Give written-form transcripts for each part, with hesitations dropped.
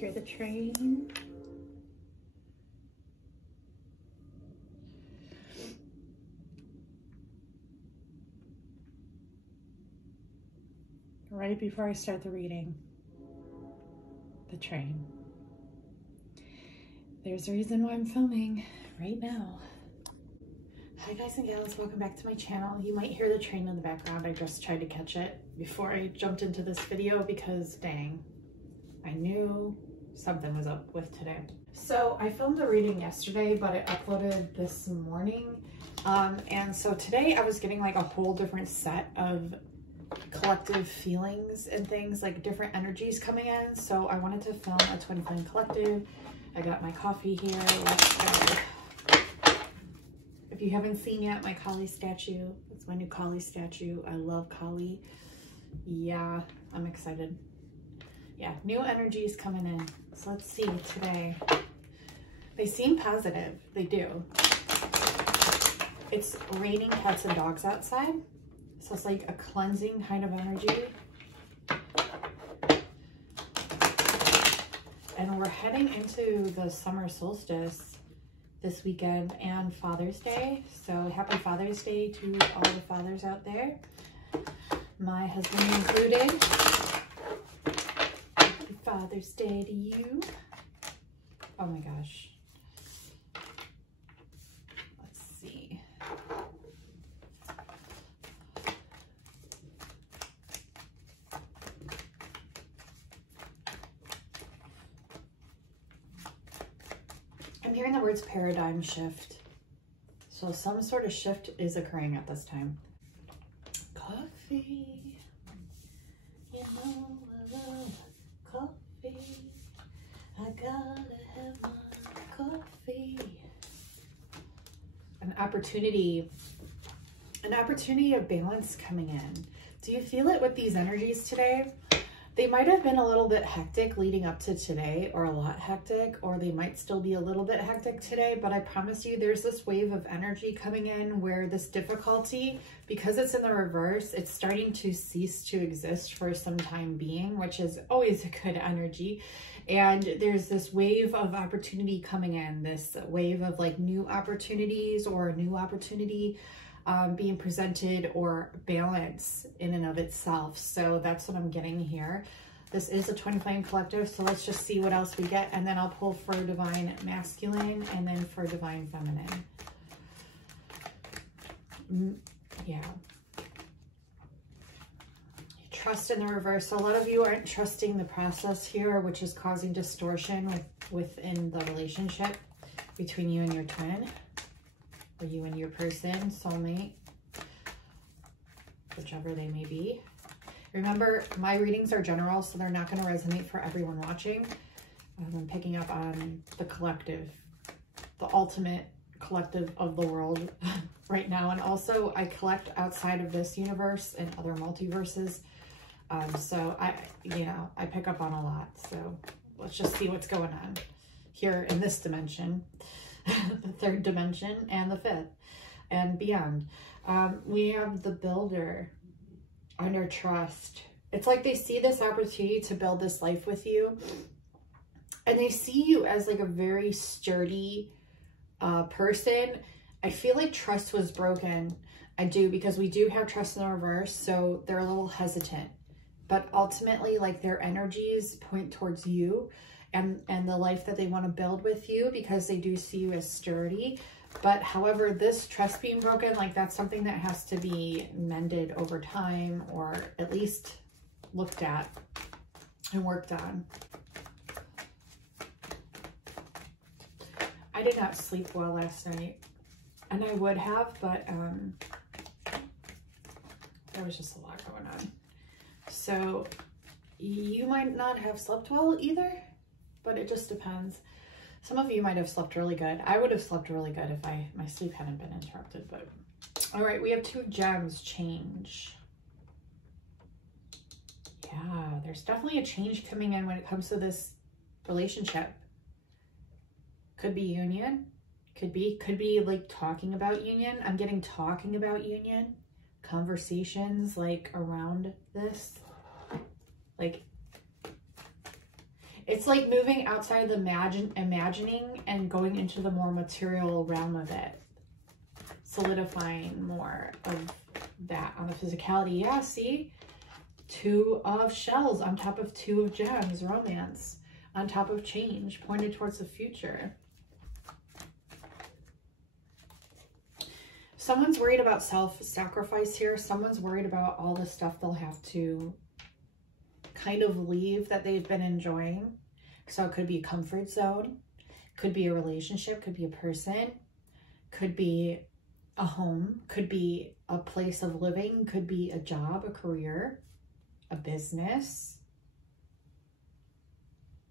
hear the train. Right before I start the reading, the train. There's a reason why I'm filming right now. Hi guys and gals, welcome back to my channel. You might hear the train in the background. I just tried to catch it before I jumped into this video because dang, I knew something was up with today. So I filmed a reading yesterday, but I uploaded this morning. And so today I was getting like a whole different set of collective feelings and things, like different energies coming in. So I wanted to film a Twin Flame collective. I got my coffee here. Let's go. If you haven't seen yet, my Kali statue. It's my new Kali statue. I love Kali. Yeah, I'm excited. Yeah, new energies coming in. So let's see today. They seem positive. They do. It's raining cats and dogs outside. So it's like a cleansing kind of energy. And we're heading into the summer solstice this weekend and Father's Day. So happy Father's Day to all the fathers out there. My husband included. Happy Father's Day to you. Oh my gosh. Let's see. I'm hearing the words paradigm shift. So some sort of shift is occurring at this time. Coffee. You know I love coffee. I gotta have my coffee. An opportunity of balance coming in. Do you feel it with these energies today? They might have been a little bit hectic leading up to today, or a lot hectic, or they might still be a little bit hectic today, but I promise you there's this wave of energy coming in where this difficulty, because it's in the reverse, it's starting to cease to exist for some time being, which is always a good energy. And there's this wave of opportunity coming in, this wave of like new opportunities or a new opportunity being presented, or balance in and of itself. So that's what I'm getting here. This is a Twin Flame collective, so let's just see what else we get, and then I'll pull for divine masculine and then for divine feminine. Yeah. Trust in the reverse. So a lot of you aren't trusting the process here, which is causing distortion within the relationship between you and your twin, or you and your person, soulmate, whichever they may be. Remember, my readings are general, so they're not going to resonate for everyone watching. I'm picking up on the collective, the ultimate collective of the world right now. And also, I collect outside of this universe and other multiverses. So I pick up on a lot. So let's just see what's going on here in this dimension. The third dimension and the fifth and beyond. We have the builder under trust. It's like they see this opportunity to build this life with you, and they see you as like a very sturdy person. I feel like trust was broken. I do, because we do have trust in the reverse, so they're a little hesitant, but ultimately like their energies point towards you and the life that they want to build with you, because they do see you as sturdy. But however, this trust being broken, like that's something that has to be mended over time, or at least looked at and worked on. I did not sleep well last night, and I would have, but there was just a lot going on. So you might not have slept well either, but it just depends. Some of you might have slept really good. I would have slept really good if my sleep hadn't been interrupted. But all right, we have two gems. Change. Yeah, there's definitely a change coming in when it comes to this relationship. Could be union. Could be like talking about union. I'm getting talking about union. Conversations like around this. Like It's like moving outside the imagining and going into the more material realm of it. Solidifying more of that on the physicality. Yeah, see? 2 of shells on top of 2 of gems. Romance on top of change, pointed towards the future. Someone's worried about self-sacrifice here. Someone's worried about all the stuff they'll have to kind of leave that they've been enjoying. So it could be a comfort zone, could be a relationship, could be a person, could be a home, could be a place of living, could be a job, a career, a business.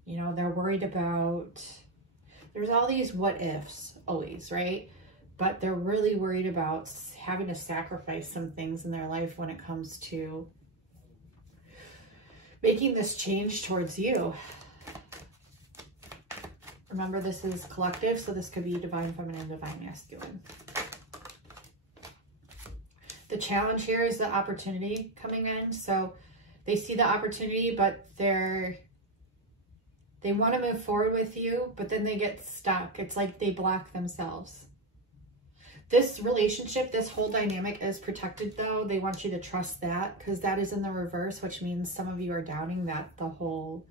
You know, they're worried about, there's all these what ifs always, right? But they're really worried about having to sacrifice some things in their life when it comes to making this change towards you. Remember, this is collective, so this could be divine feminine, divine masculine. The challenge here is the opportunity coming in. So they see the opportunity, but they want to move forward with you, but then they get stuck. It's like they block themselves. This relationship, this whole dynamic is protected though. They want you to trust that, because that is in the reverse, which means some of you are doubting that the whole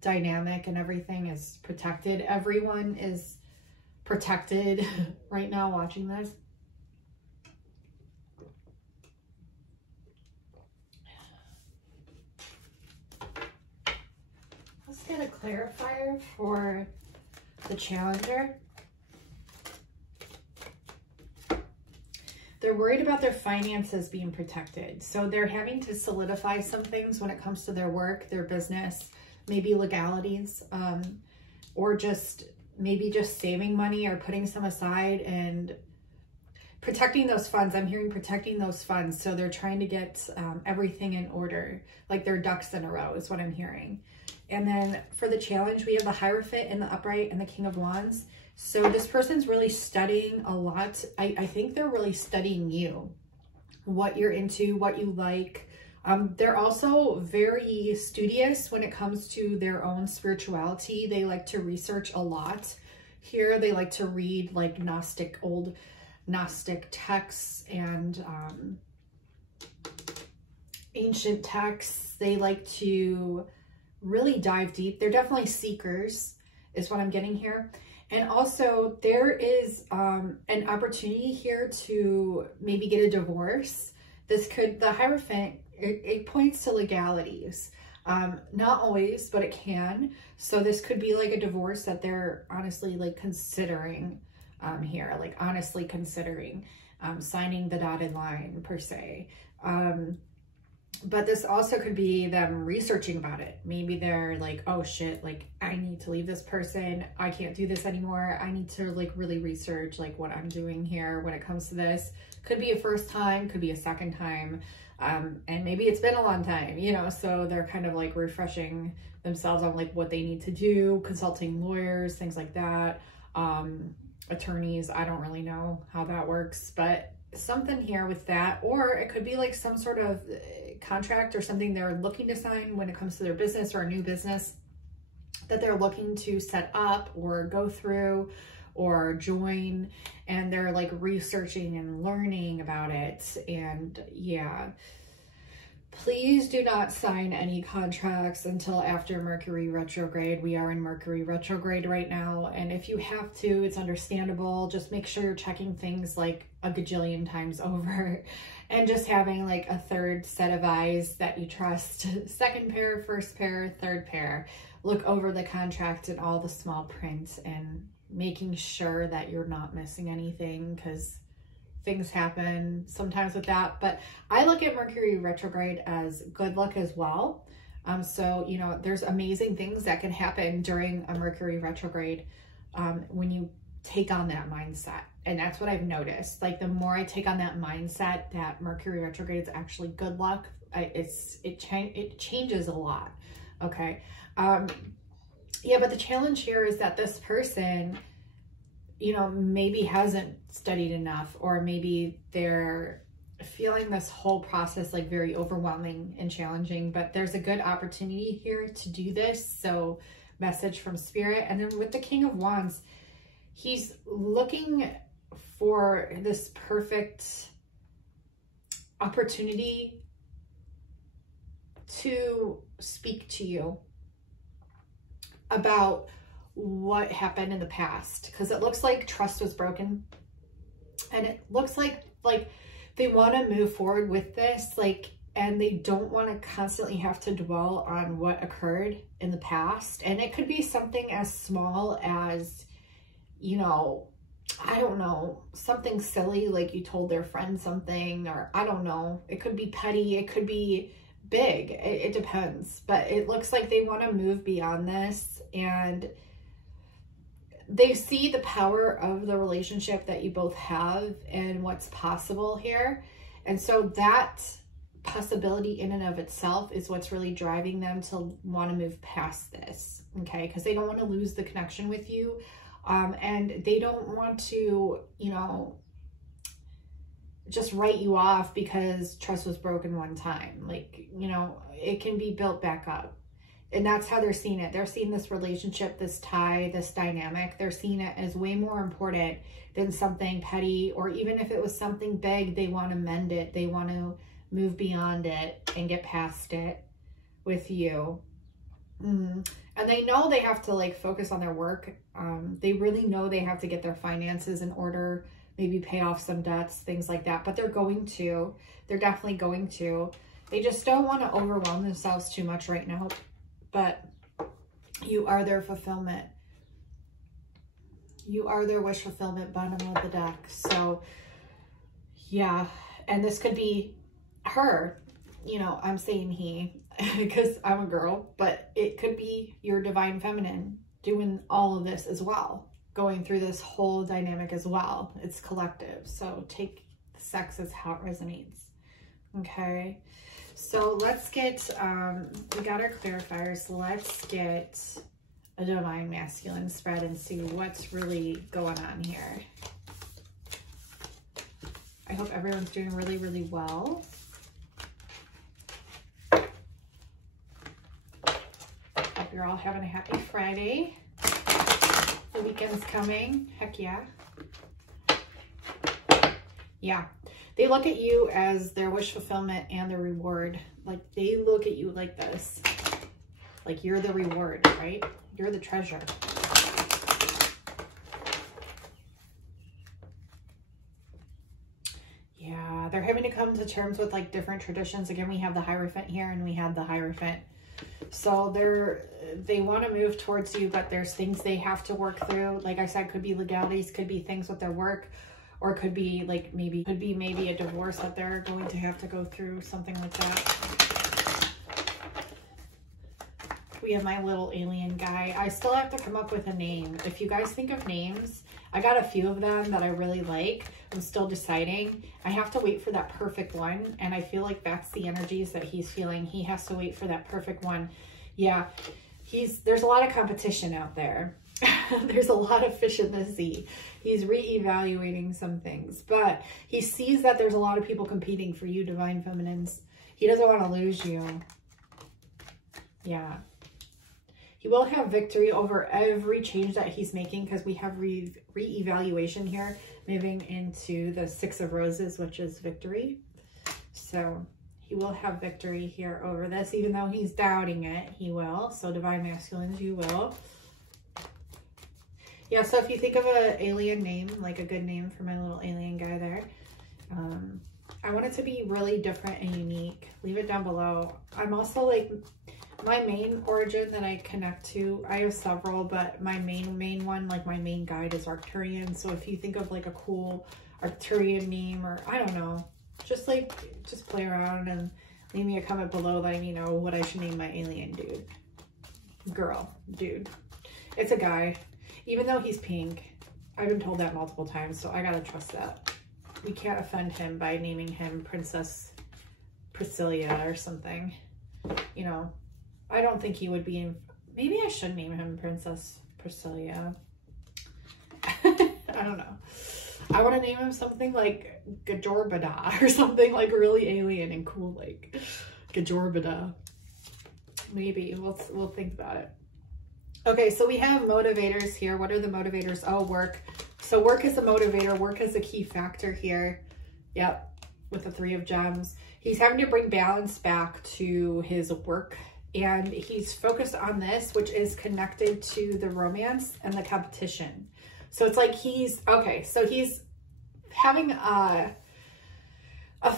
dynamic and everything is protected. Everyone is protected right now watching this. Let's get a clarifier for the challenger. They're worried about their finances being protected. So they're having to solidify some things when it comes to their work, their business, maybe legalities, or just maybe just saving money or putting some aside and protecting those funds. I'm hearing protecting those funds. So they're trying to get everything in order, like their ducks in a row is what I'm hearing. And then for the challenge, we have the Hierophant in the upright and the King of Wands. So this person's really studying a lot. I think they're really studying you, what you're into, what you like. They're also very studious when it comes to their own spirituality. They like to research a lot here. They like to read like old Gnostic texts and ancient texts. They like to really dive deep. They're definitely seekers is what I'm getting here. And also there is an opportunity here to maybe get a divorce. The Hierophant, it points to legalities. Not always, but it can. So this could be like a divorce that they're honestly like considering here, like honestly considering signing the dotted line per se. But this also could be them researching about it. Maybe they're like, oh shit, like I need to leave this person. I can't do this anymore. I need to like really research like what I'm doing here when it comes to this. Could be a first time, could be a second time. And maybe it's been a long time, you know, so they're kind of like refreshing themselves on like what they need to do, consulting lawyers, things like that. Attorneys, I don't really know how that works, but something here with that. Or it could be like some sort of contract or something they're looking to sign when it comes to their business or a new business that they're looking to set up or go through or join, and they're like researching and learning about it. And yeah, please do not sign any contracts until after Mercury retrograde. We are in Mercury retrograde right now, and if you have to, it's understandable. Just make sure you're checking things like a gajillion times over and just having like a third set of eyes that you trust. Second pair, first pair, third pair. Look over the contract and all the small print and making sure that you're not missing anything, because things happen sometimes with that. But I look at Mercury retrograde as good luck as well. So, you know, there's amazing things that can happen during a Mercury retrograde when you take on that mindset. And that's what I've noticed. Like the more I take on that mindset that Mercury retrograde is actually good luck, it changes a lot. Okay. Yeah, but the challenge here is that this person, you know, maybe hasn't studied enough, or maybe they're feeling this whole process like very overwhelming and challenging, but there's a good opportunity here to do this. So message from spirit. And then with the King of Wands, he's looking for this perfect opportunity to speak to you about what happened in the past, because it looks like trust was broken, and it looks like they want to move forward with this, like, and they don't want to constantly have to dwell on what occurred in the past. And it could be something as small as, you know, I don't know, something silly, like you told their friend something, or I don't know, it could be petty, it could be big, it depends. But it looks like they want to move beyond this, and they see the power of the relationship that you both have and what's possible here. And so that possibility in and of itself is what's really driving them to want to move past this, okay? Because they don't want to lose the connection with you. And they don't want to, you know, just write you off because trust was broken one time. Like, you know, it can be built back up. And that's how they're seeing it. They're seeing this relationship, this tie, this dynamic. They're seeing it as way more important than something petty, or even if it was something big, they want to mend it. They want to move beyond it and get past it with you. And they know they have to like focus on their work. They really know they have to get their finances in order, maybe pay off some debts, things like that. But they're going to. They're definitely going to. They just don't want to overwhelm themselves too much right now. But you are their fulfillment. You are their wish fulfillment, bottom of the deck. So, yeah. And this could be her. You know, I'm saying he because I'm a girl. But it could be your divine feminine doing all of this as well. Going through this whole dynamic as well. It's collective. So take the sex as how it resonates. Okay. So let's get, we got our clarifiers. Let's get a divine masculine spread and see what's really going on here. I hope everyone's doing really, really well. Hope you're all having a happy Friday. The weekend's coming. Heck yeah. Yeah. They look at you as their wish fulfillment and their reward. Like, they look at you like this. Like, you're the reward, right? You're the treasure. Yeah, they're having to come to terms with, like, different traditions. Again, we have the Hierophant here, and we have the Hierophant. So they want to move towards you, but there's things they have to work through. Like I said, could be legalities, could be things with their work, or it could be like maybe a divorce that they're going to have to go through, something like that. We have my little alien guy. I still have to come up with a name. If you guys think of names, I got a few of them that I really like. I'm still deciding. I have to wait for that perfect one, and I feel like that's the energies that he's feeling. He has to wait for that perfect one. Yeah, there's a lot of competition out there. There's a lot of fish in the sea. He's reevaluating some things, but he sees that there's a lot of people competing for you, divine feminines. He doesn't want to lose you. Yeah. He will have victory over every change that he's making, because we have reevaluation here, moving into the Six of Roses, which is victory. So he will have victory here over this, even though he's doubting it, he will. So divine masculines, you will. Yeah, so if you think of an alien name, like a good name for my little alien guy there, I want it to be really different and unique. Leave it down below. I'm also like, my main origin that I connect to, I have several, but my main one, like my main guide is Arcturian. So if you think of like a cool Arcturian name, or I don't know, just play around and leave me a comment below letting me know what I should name my alien dude. Girl, dude. It's a guy. Even though he's pink, I've been told that multiple times, so I gotta trust that. We can't offend him by naming him Princess Priscilla or something. You know, I don't think he would be in... Maybe I should name him Princess Priscilla. I don't know. I want to name him something like Gajorbada or something like really alien and cool, like Gajorbada. Maybe. We'll think about it. Okay, so we have motivators here. What are the motivators? Oh, work. So work is a motivator. Work is a key factor here. Yep, with the 3 of Gems. He's having to bring balance back to his work. And he's focused on this, which is connected to the romance and the competition. So it's like he's, okay, so he's having a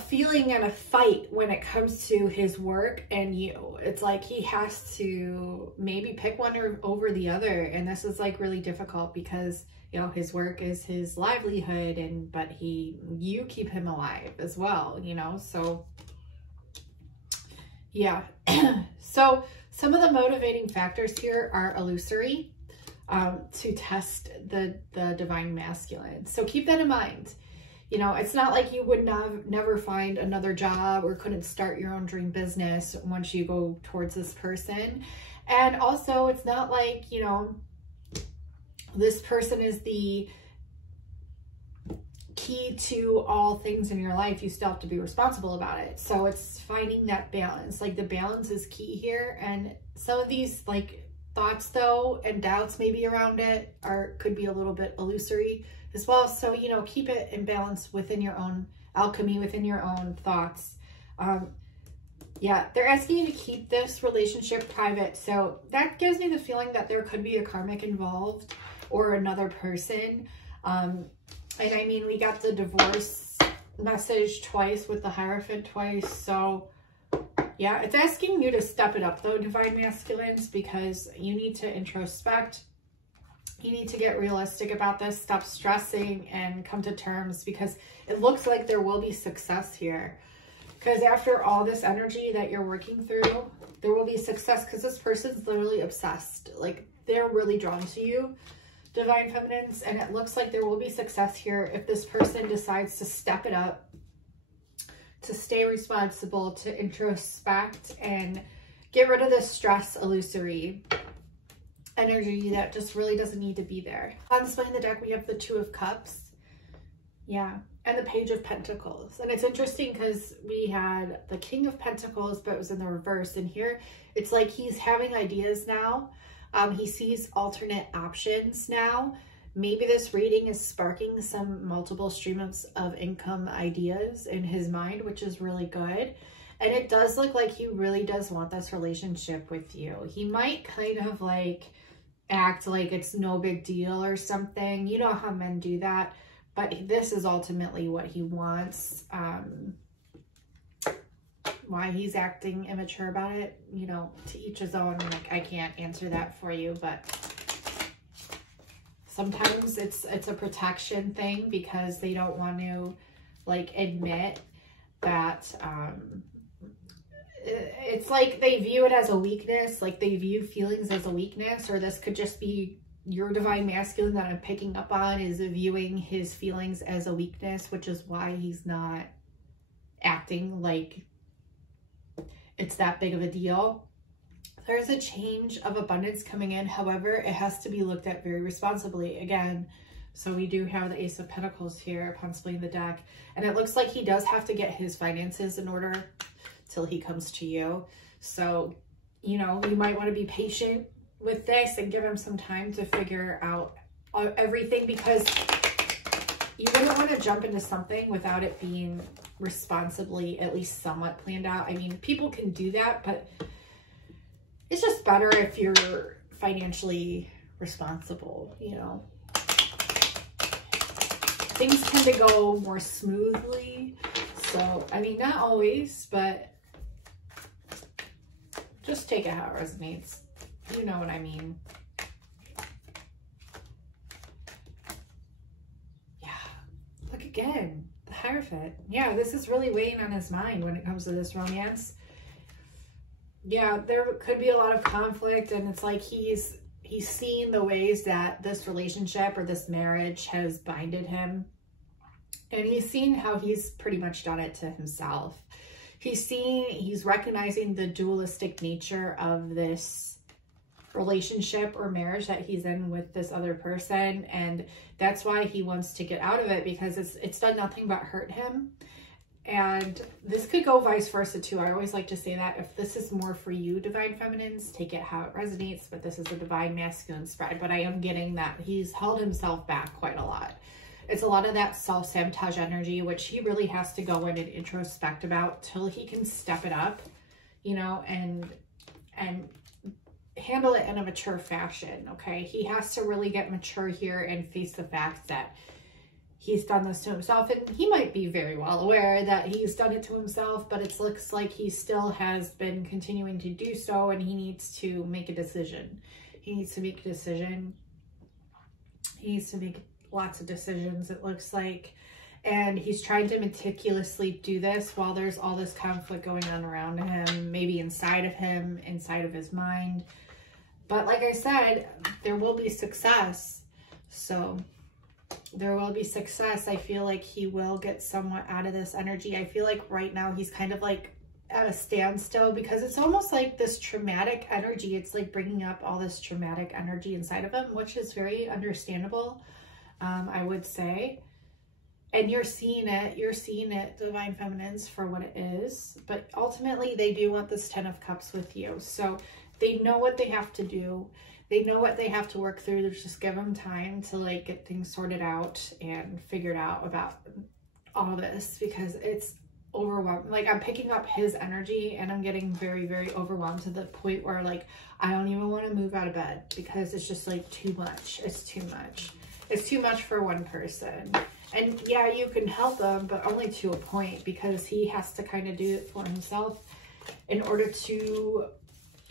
feeling and a fight when it comes to his work and you. It's like he has to maybe pick one over the other. And this is like really difficult because, you know, his work is his livelihood, and but you keep him alive as well, you know? So yeah. So some of the motivating factors here are illusory, to test the divine masculine. So keep that in mind. You know, it's not like you would never find another job or couldn't start your own dream business once you go towards this person. And also, it's not like, you know, this person is the key to all things in your life. You still have to be responsible about it. So it's finding that balance. Like the balance is key here. And some of these like thoughts though and doubts maybe around it could be a little bit illusory as well. So, you know, keep it in balance within your own alchemy, within your own thoughts. Yeah, they're asking you to keep this relationship private. So that gives me the feeling that there could be a karmic involved or another person. And I mean, we got the divorce message twice with the Hierophant twice. So yeah, it's asking you to step it up though, divine masculines, because you need to introspect. You need to get realistic about this, stop stressing and come to terms, because it looks like there will be success here. Because after all this energy that you're working through, there will be success, because this person's literally obsessed. Like they're really drawn to you, divine feminines, and it looks like there will be success here if this person decides to step it up, to stay responsible, to introspect and get rid of this stress, illusory energy that just really doesn't need to be there. On display in the deck, we have the 2 of Cups. Yeah. And the Page of Pentacles. And it's interesting because we had the King of Pentacles, but it was in the reverse. And here it's like he's having ideas now. He sees alternate options now. Maybe this reading is sparking some multiple streams of income ideas in his mind, which is really good. And it does look like he really does want this relationship with you. He might kind of like act like it's no big deal or something. You know how men do that. But this is ultimately what he wants. Why he's acting immature about it, you know, to each his own. Like, I can't answer that for you, but sometimes it's a protection thing because they don't want to like admit that it's like they view it as a weakness, like they view feelings as a weakness, or this could just be your divine masculine that I'm picking up on is viewing his feelings as a weakness, which is why he's not acting like it's that big of a deal. There's a change of abundance coming in. However, it has to be looked at very responsibly again. So we do have the Ace of Pentacles here upon splitting the deck. And it looks like he does have to get his finances in order till he comes to you. So, you know, you might want to be patient with this and give him some time to figure out everything, because you wouldn't want to jump into something without it being responsibly at least somewhat planned out. I mean, people can do that, but it's just better if you're financially responsible, you know. Things tend to go more smoothly. So, I mean, not always, but just take it how it resonates. You know what I mean. Yeah. Look again. The Hierophant. Yeah, this is really weighing on his mind when it comes to this romance. Yeah, there could be a lot of conflict, and it's like he's seen the ways that this relationship or this marriage has binded him. And he's seen how he's pretty much done it to himself. He's recognizing the dualistic nature of this relationship or marriage that he's in with this other person, and that's why he wants to get out of it, because it's done nothing but hurt him. And this could go vice versa too. I always like to say that if this is more for you, Divine Feminines, take it how it resonates, but this is a Divine Masculine spread. But I am getting that he's held himself back quite a lot. It's a lot of that self-sabotage energy, which he really has to go in and introspect about till he can step it up, you know, and handle it in a mature fashion, okay? He has to really get mature here and face the fact that he's done this to himself, and he might be very well aware that he's done it to himself, but it looks like he still has been continuing to do so, and he needs to make a decision. He needs to make a decision. He needs to make lots of decisions, it looks like, and he's trying to meticulously do this while there's all this conflict going on around him, maybe inside of him, inside of his mind. But like I said, there will be success. So there will be success. I feel like he will get somewhat out of this energy. I feel like right now he's kind of like at a standstill because it's almost like this traumatic energy. It's like bringing up all this traumatic energy inside of him, which is very understandable, I would say. And you're seeing it, Divine Feminines, for what it is. But ultimately, they do want this 10 of Cups with you. So they know what they have to do. They know what they have to work through. There's just give them time to like get things sorted out and figured out about all this, because it's overwhelming. Like, I'm picking up his energy and I'm getting very, very overwhelmed to the point where like, I don't even want to move out of bed because it's just like too much. It's too much. It's too much for one person. And yeah, you can help him, but only to a point, because he has to kind of do it for himself in order to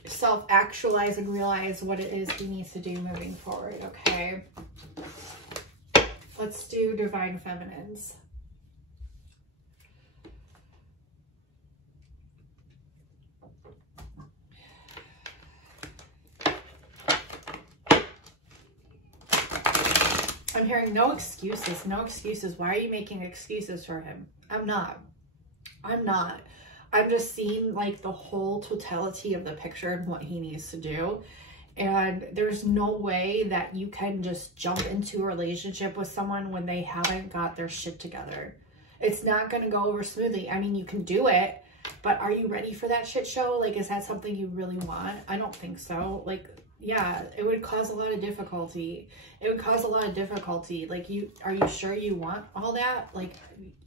self-actualize and realize what it is he needs to do moving forward, okay? Let's do Divine Feminines. I'm hearing no excuses, no excuses. Why are you making excuses for him? I'm not. I'm just seeing like the whole totality of the picture and what he needs to do. And there's no way that you can just jump into a relationship with someone when they haven't got their shit together. It's not going to go over smoothly. I mean, you can do it, but are you ready for that shit show? Like, is that something you really want? I don't think so. Like, yeah, it would cause a lot of difficulty. It would cause a lot of difficulty. Like, are you sure you want all that? Like,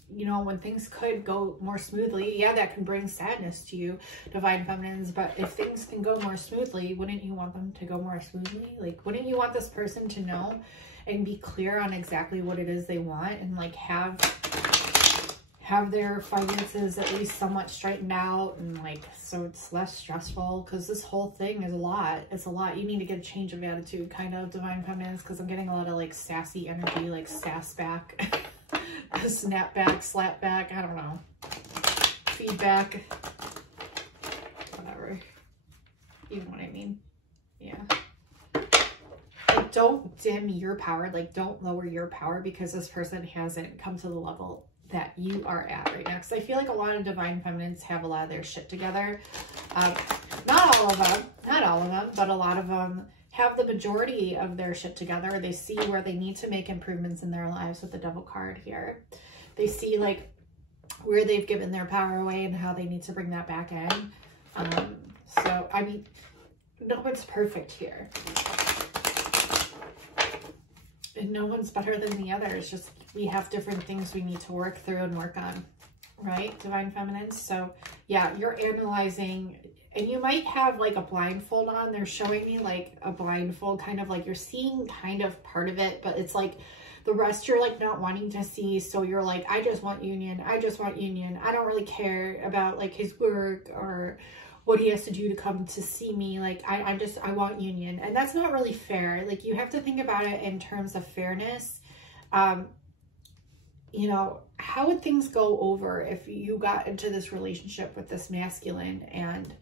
you know, when things could go more smoothly, yeah, that can bring sadness to you, Divine Feminines, but if things can go more smoothly, wouldn't you want them to go more smoothly? Like, wouldn't you want this person to know and be clear on exactly what it is they want, and like have their finances at least somewhat straightened out, and like, so it's less stressful, because this whole thing is a lot. It's a lot. You need to get a change of attitude, kind of, Divine Feminines, because I'm getting a lot of like sassy energy, like sass back. Snap back, slap back, I don't know, feedback, whatever, you know what I mean. Yeah, like, don't dim your power, like don't lower your power because this person hasn't come to the level that you are at right now, because I feel like a lot of Divine Feminines have a lot of their shit together. Not all of them, but a lot of them have the majority of their shit together. They see where they need to make improvements in their lives with the Devil card here. They see like where they've given their power away and how they need to bring that back in. So, I mean, no one's perfect here. And no one's better than the other. It's just we have different things we need to work through and work on, right, Divine Feminines? So, yeah, you're analyzing. And you might have like a blindfold on. They're showing me like a blindfold, kind of like you're seeing kind of part of it, but it's like the rest you're like not wanting to see. So you're like, I just want union. I just want union. I don't really care about like his work or what he has to do to come to see me. Like, I want union. And that's not really fair. Like, you have to think about it in terms of fairness. You know, how would things go over if you got into this relationship with this masculine and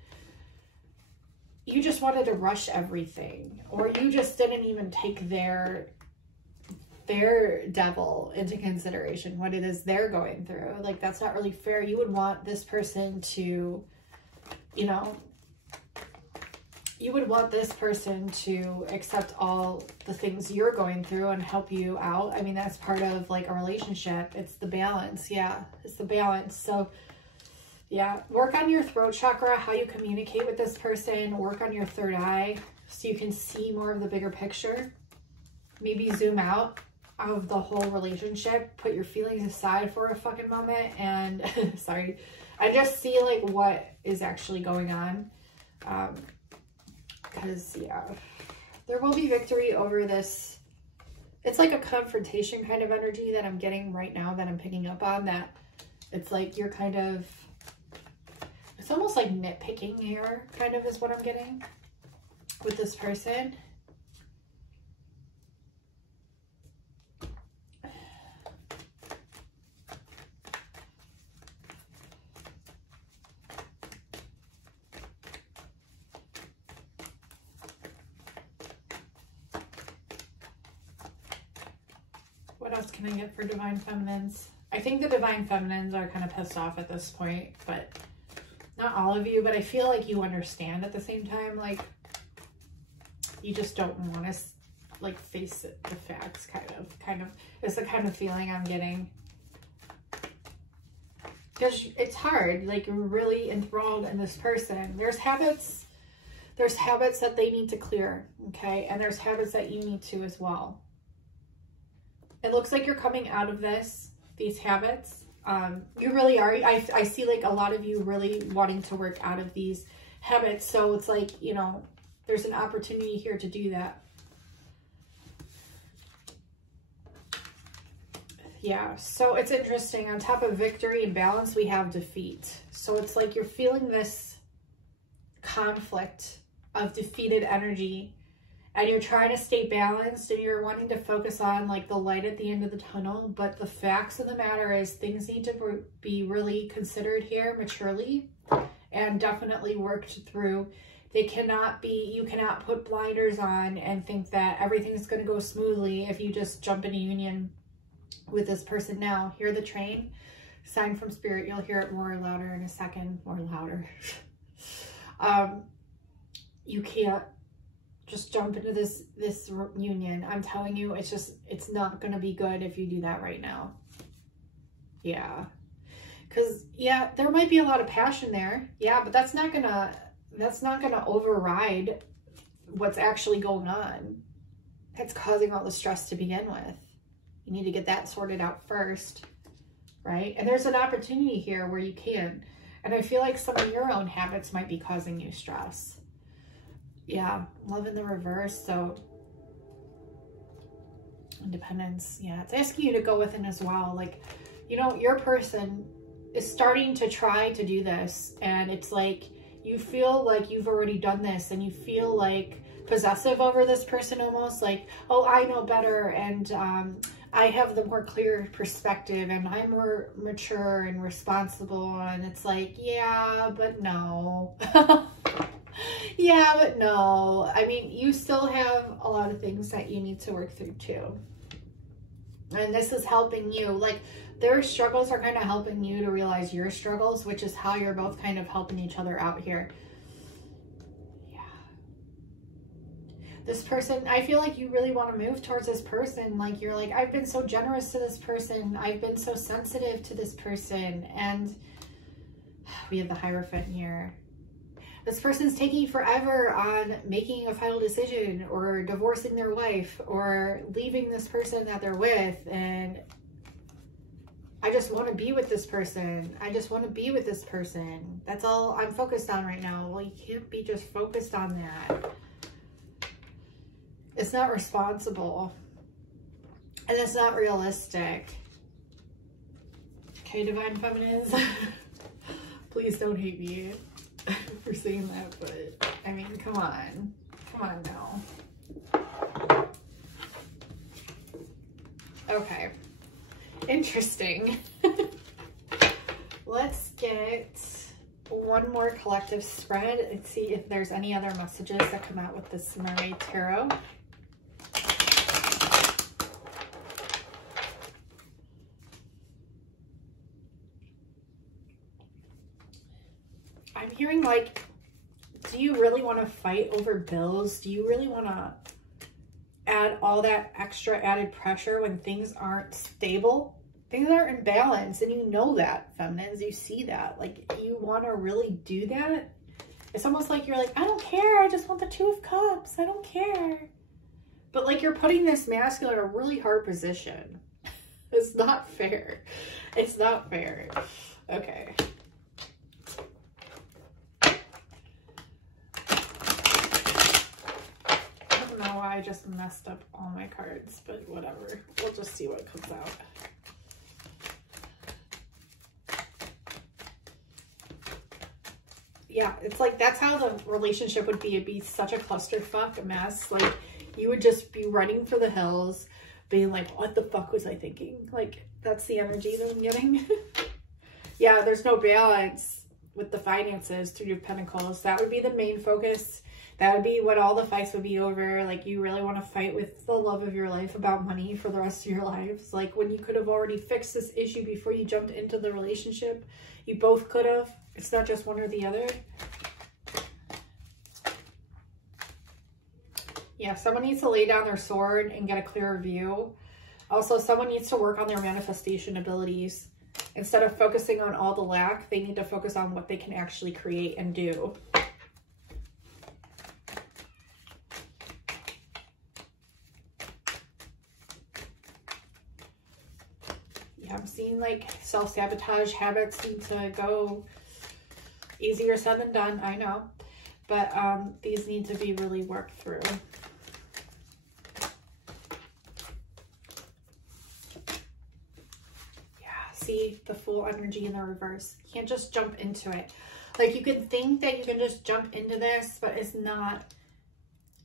you just wanted to rush everything, or you just didn't even take their devil into consideration, what it is they're going through? Like, that's not really fair. You would want this person to, you know, you would want this person to accept all the things you're going through and help you out. I mean, that's part of like a relationship. It's the balance. Yeah, it's the balance. So yeah, work on your throat chakra, how you communicate with this person. Work on your third eye so you can see more of the bigger picture. Maybe zoom out of the whole relationship. Put your feelings aside for a fucking moment and sorry, I just see like what is actually going on. Because yeah, there will be victory over this. It's like a confrontation kind of energy that I'm getting right now, that I'm picking up on, that it's like you're kind of, it's almost like nitpicking here kind of is what I'm getting with this person. What else can I get for Divine Feminines? I think the Divine Feminines are kind of pissed off at this point, but not all of you, but I feel like you understand at the same time. Like, you just don't want to like face it, the facts kind of is the kind of feeling I'm getting. Because it's hard, like you're really enthralled in this person. There's habits that they need to clear, okay? And there's habits that you need to as well. It looks like you're coming out of these habits. You really are. I see like a lot of you really wanting to work out of these habits. So it's like, you know, there's an opportunity here to do that. Yeah, so it's interesting. On top of victory and balance, we have defeat. So it's like you're feeling this conflict of defeated energy, and you're trying to stay balanced, and you're wanting to focus on like the light at the end of the tunnel. But the facts of the matter is things need to be really considered here maturely and definitely worked through. They cannot be, you cannot put blinders on and think that everything's going to go smoothly if you just jump in a union with this person now. Hear the train? Sign from spirit. You'll hear it more louder in a second. More louder. You can't just jump into this union. I'm telling you, it's not going to be good if you do that right now. Yeah. Because, yeah, there might be a lot of passion there. Yeah, but that's not gonna override what's actually going on. It's causing all the stress to begin with. You need to get that sorted out first, right? And there's an opportunity here where you can. And I feel like some of your own habits might be causing you stress. Yeah, love in the reverse. So independence. Yeah, it's asking you to go within as well. Like, you know, your person is starting to try to do this, and it's like you feel like you've already done this, and you feel like possessive over this person, almost like, oh, I know better, and I have the more clear perspective, and I'm more mature and responsible. And it's like, yeah, but no. Yeah, but no. I mean, you still have a lot of things that you need to work through too. And this is helping you. Like, their struggles are kind of helping you to realize your struggles, which is how you're both kind of helping each other out here. Yeah. This person, I feel like you really want to move towards this person. Like, you're like, I've been so generous to this person. I've been so sensitive to this person. And we have the Hierophant here. This person's taking forever on making a final decision, or divorcing their wife, or leaving this person that they're with. And I just want to be with this person. I just want to be with this person. That's all I'm focused on right now. Well, you can't be just focused on that. It's not responsible. And it's not realistic. Okay, Divine Feminines. Please don't hate me for saying that, but I mean, come on. Come on now. Okay. Interesting. Let's get one more collective spread and see if there's any other messages that come out with the Similarity Tarot. I'm hearing like do you really want to fight over bills? Do you really want to add all that extra added pressure when things aren't stable? Things aren't in balance, and you know that, feminines. You see that. Like, you want to really do that? It's almost like you're like, I don't care. I just want the 2 of Cups. I don't care. But like, you're putting this masculine in a really hard position. It's not fair. It's not fair. Okay. I don't know why I just messed up all my cards, but whatever. We'll just see what comes out. Yeah, it's like, that's how the relationship would be. It'd be such a clusterfuck, a mess. Like, you would just be running for the hills, being like, what the fuck was I thinking? Like, that's the energy that I'm getting. Yeah, there's no balance with the finances, 3 of Pentacles. That would be the main focus. That would be what all the fights would be over. Like, you really want to fight with the love of your life about money for the rest of your lives. Like, when you could have already fixed this issue before you jumped into the relationship. You both could have. It's not just one or the other. Yeah, someone needs to lay down their sword and get a clearer view. Also, someone needs to work on their manifestation abilities. Instead of focusing on all the lack, they need to focus on what they can actually create and do. Yeah, I'm seeing like self-sabotage habits need to go. Easier said than done, I know. But these need to be really worked through. See the full energy in the reverse. You can't just jump into it. Like, you can think that you can just jump into this, but it's not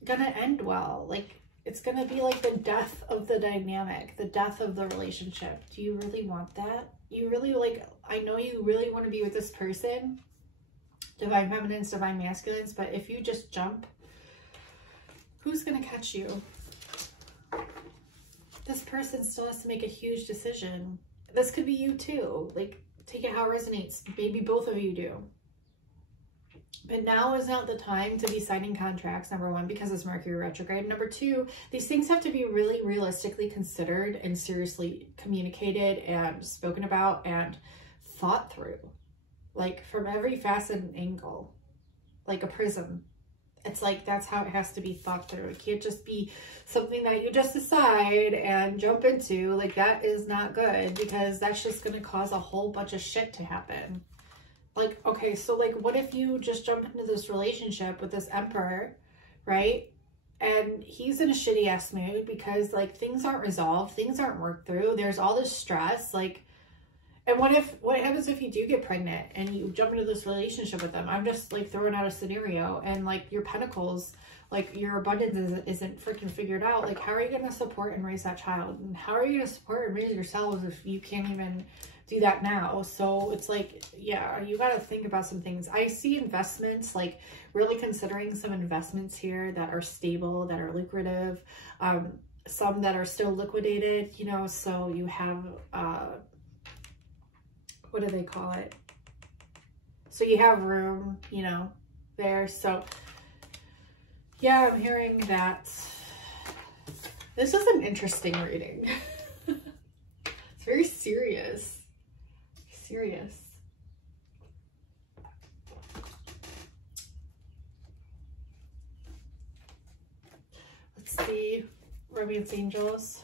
gonna end well. Like, it's gonna be like the death of the dynamic, the death of the relationship. Do you really want that? You really, like, I know you really want to be with this person, divine feminines, divine masculines, but if you just jump, who's gonna catch you? This person still has to make a huge decision. This could be you too. Like, take it how it resonates. Maybe both of you do. But now is not the time to be signing contracts, number 1, because it's Mercury retrograde. Number 2, these things have to be really realistically considered and seriously communicated and spoken about and thought through. Like, from every facet and angle. Like a prism. It's like, that's how it has to be thought through. It can't just be something that you just decide and jump into. Like, that is not good, because that's just going to cause a whole bunch of shit to happen. Like, okay, so like, what if you just jump into this relationship with this Emperor, right? And he's in a shitty ass mood because like things aren't resolved, things aren't worked through. There's all this stress, like, and what happens if you do get pregnant and you jump into this relationship with them? I'm just like throwing out a scenario, and like your pentacles, like your abundance isn't freaking figured out. Like, how are you going to support and raise that child? And how are you going to support and raise yourselves if you can't even do that now? So it's like, yeah, you got to think about some things. I see investments, like really considering some investments here that are stable, that are lucrative, some that are still liquidated, you know, so you have, what do they call it? So you have room, you know, there. So yeah, I'm hearing that this is an interesting reading. It's very serious. Serious. Let's see, Romance Angels.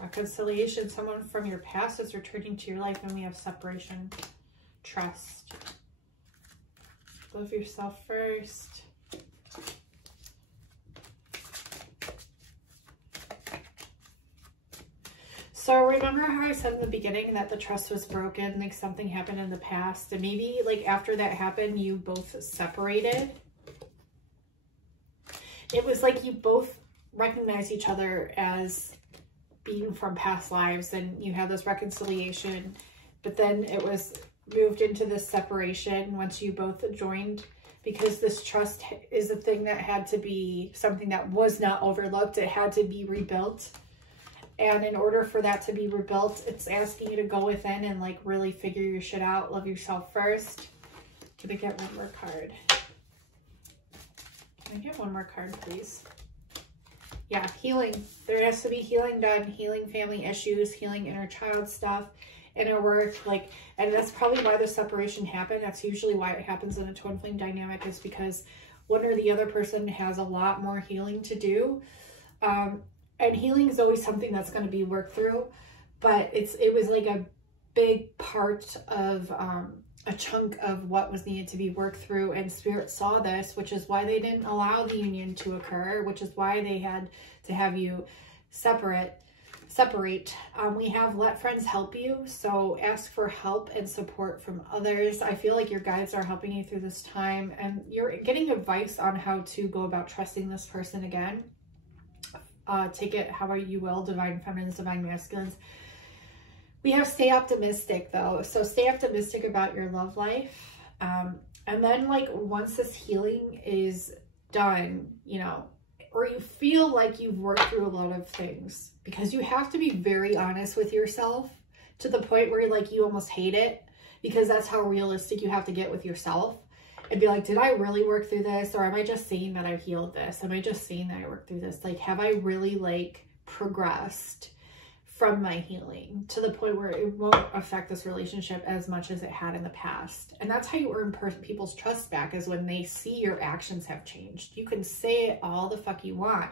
Reconciliation, someone from your past is returning to your life, and we have separation. Trust. Love yourself first. So remember how I said in the beginning that the trust was broken, like something happened in the past, and maybe like after that happened, you both separated. It was like you both recognized each other as being from past lives, and you had this reconciliation, but then it was moved into this separation once you both joined, because this trust is a thing that had to be something that was not overlooked. It had to be rebuilt. And in order for that to be rebuilt, it's asking you to go within and like really figure your shit out. Love yourself first. Can I get one more card? Can I get one more card, please? Yeah, healing. There has to be healing done, healing family issues, healing inner child stuff, inner work, like, and that's probably why the separation happened. That's usually why it happens in a twin flame dynamic, is because one or the other person has a lot more healing to do. And healing is always something that's going to be worked through, but it was like a big part of a chunk of what was needed to be worked through, and Spirit saw this, which is why they didn't allow the union to occur, which is why they had to have you separate. We have let friends help you, so ask for help and support from others. I feel like your guides are helping you through this time, and you're getting advice on how to go about trusting this person again. Take it however you will, divine feminines, divine masculines. We have stay optimistic though. So stay optimistic about your love life. And then like once this healing is done, you know, or you feel like you've worked through a lot of things, because you have to be very honest with yourself to the point where like you almost hate it, because that's how realistic you have to get with yourself. And be like, did I really work through this? Or am I just saying that I healed this? Am I just saying that I worked through this? Like, have I really like progressed from my healing to the point where it won't affect this relationship as much as it had in the past? And that's how you earn people's trust back, is when they see your actions have changed. You can say all the fuck you want,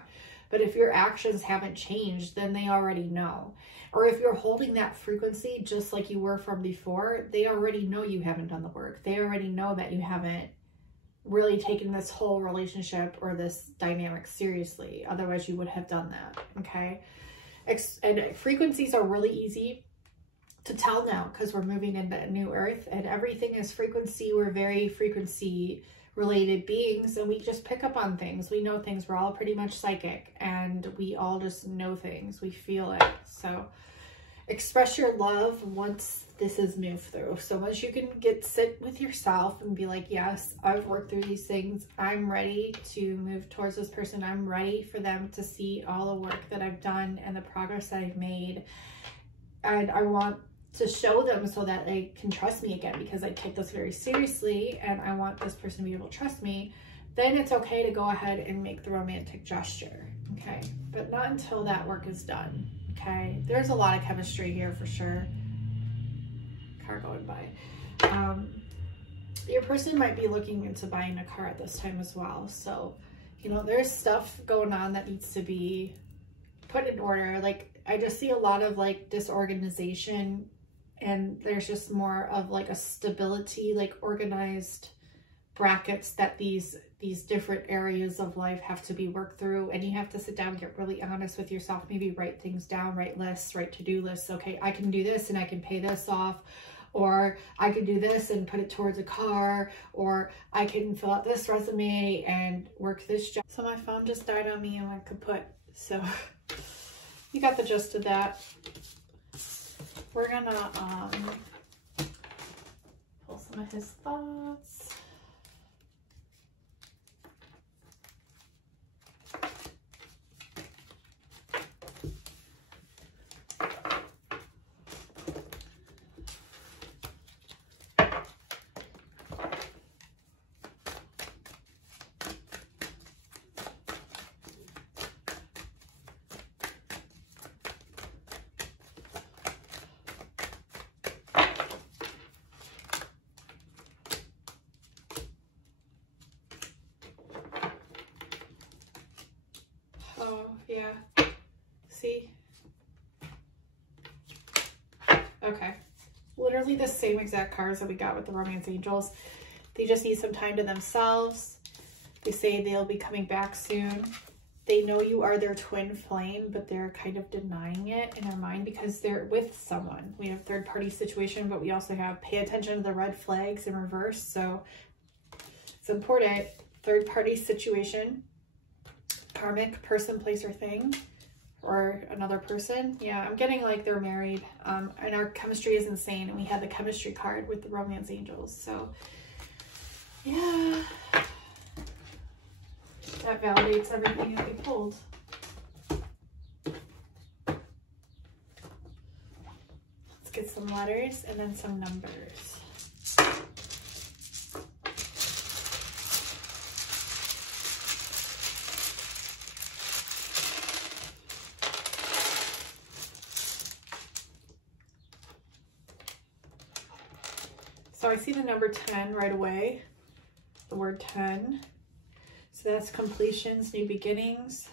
but if your actions haven't changed, then they already know. Or if you're holding that frequency just like you were from before, they already know you haven't done the work. They already know that you haven't really taken this whole relationship or this dynamic seriously. Otherwise, you would have done that, okay? And frequencies are really easy to tell now, because we're moving into a new earth and everything is frequency. We're very frequency related beings, and we just pick up on things. We know things. We're all pretty much psychic, and we all just know things. We feel it. So express your love once this is moved through. So once you can sit with yourself and be like, yes, I've worked through these things. I'm ready to move towards this person. I'm ready for them to see all the work that I've done and the progress that I've made. And I want to show them so that they can trust me again, because I take this very seriously and I want this person to be able to trust me. Then it's okay to go ahead and make the romantic gesture, okay? But not until that work is done, okay? There's a lot of chemistry here for sure. Car going by. Your person might be looking into buying a car at this time as well. So, you know, there's stuff going on that needs to be put in order. Like, I just see a lot of like disorganization, and there's just more of like a stability, like organized brackets that these different areas of life have to be worked through. And you have to sit down and get really honest with yourself. Maybe write things down, write lists, write to-do lists. Okay, I can do this and I can pay this off, or I can do this and put it towards a car, or I can fill out this resume and work this job. So my phone just died on me and went kaput. So you got the gist of that. We're gonna pull some of his thoughts. Oh, yeah. See? Okay. Literally the same exact cards that we got with the Romance Angels. They just need some time to themselves. They say they'll be coming back soon. They know you are their twin flame, but they're kind of denying it in their mind because they're with someone. We have third-party situation, but we also have pay attention to the red flags in reverse. So it's important. Third-party situation. Karmic person, place, or thing, or another person. Yeah, I'm getting like they're married, and our chemistry is insane, and we had the chemistry card with the Romance Angels. So yeah, that validates everything that we pulled. some letters and then some numbers. So I see the number 10 right away, the word 10. So that's completions, new beginnings.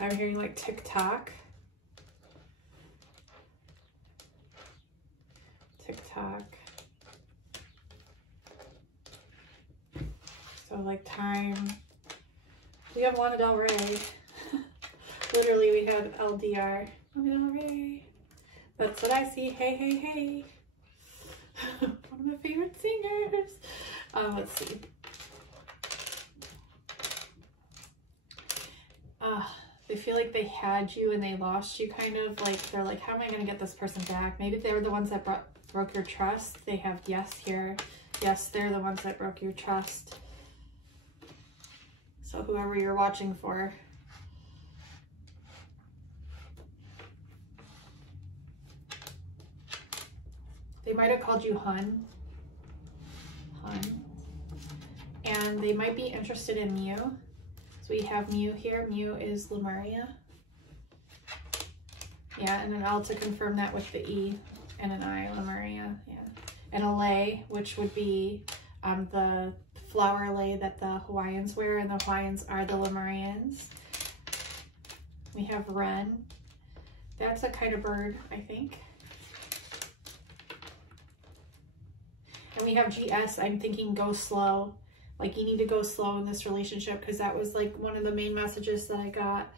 I'm hearing like tick-tock. Tick-tock. So like time. We have Lana Del Rey. Literally we have LDR. Lana Del Rey. That's what I see. Hey, hey, hey. One of my favorite singers. Let's see. They feel like they had you and they lost you, kind of. Like, they're like, how am I going to get this person back? Maybe they were the ones that broke your trust. They have yes here. Yes, they're the ones that broke your trust. So whoever you're watching for. They might have called you hun. Hun. And they might be interested in Mew. So we have Mew here. Mew is Lemuria. Yeah, and an L to confirm that with the E and an I, Lemuria. Yeah. And a lei, which would be the flower lei that the Hawaiians wear, and the Hawaiians are the Lemurians. We have wren. That's a kind of bird, I think. And we have GS. I'm thinking go slow. Like, you need to go slow in this relationship, because that was like one of the main messages that I got.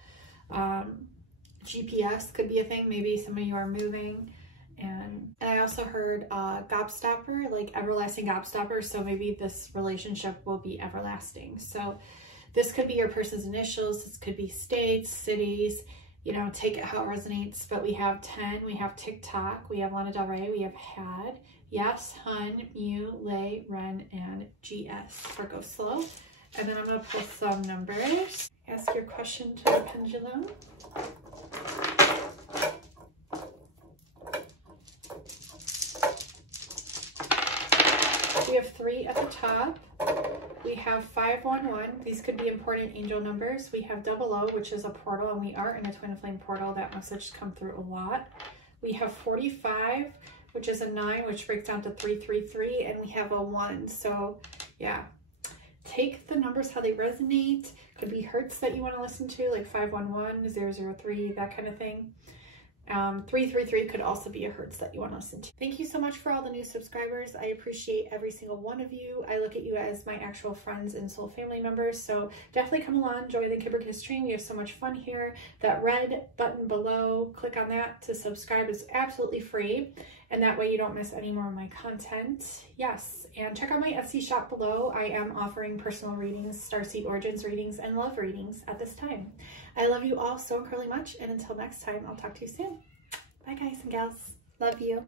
GPS could be a thing. Maybe some of you are moving. And I also heard gobstopper, like everlasting gobstopper. So maybe this relationship will be everlasting. So this could be your person's initials. This could be states, cities, you know, take it how it resonates. But we have 10, we have TikTok, we have Lana Del Rey, we have had, yes, hun, Mew, lei, wren, and GS for go slow. And then I'm going to pull some numbers. Ask your question to the pendulum. We have 3 at the top. We have 511. These could be important angel numbers. We have 00, which is a portal, and we are in a twin flame portal. That message come through a lot. We have 45, which is a 9, which breaks down to 333, and we have a 1. So yeah, take the numbers how they resonate. Could be hertz that you want to listen to, like 511, 003, that kind of thing. 333 could also be a hertz that you want to listen to. Thank you so much for all the new subscribers. I appreciate every single one of you. I look at you as my actual friends and soul family members. So definitely come along, join the Kimberkiss stream. We have so much fun here. That red button below, click on that to subscribe. It's absolutely free. And that way you don't miss any more of my content. Yes, and check out my Etsy shop below. I am offering personal readings, starseed origins readings, and love readings at this time. I love you all so incredibly much, and until next time, I'll talk to you soon. Bye guys and gals. Love you.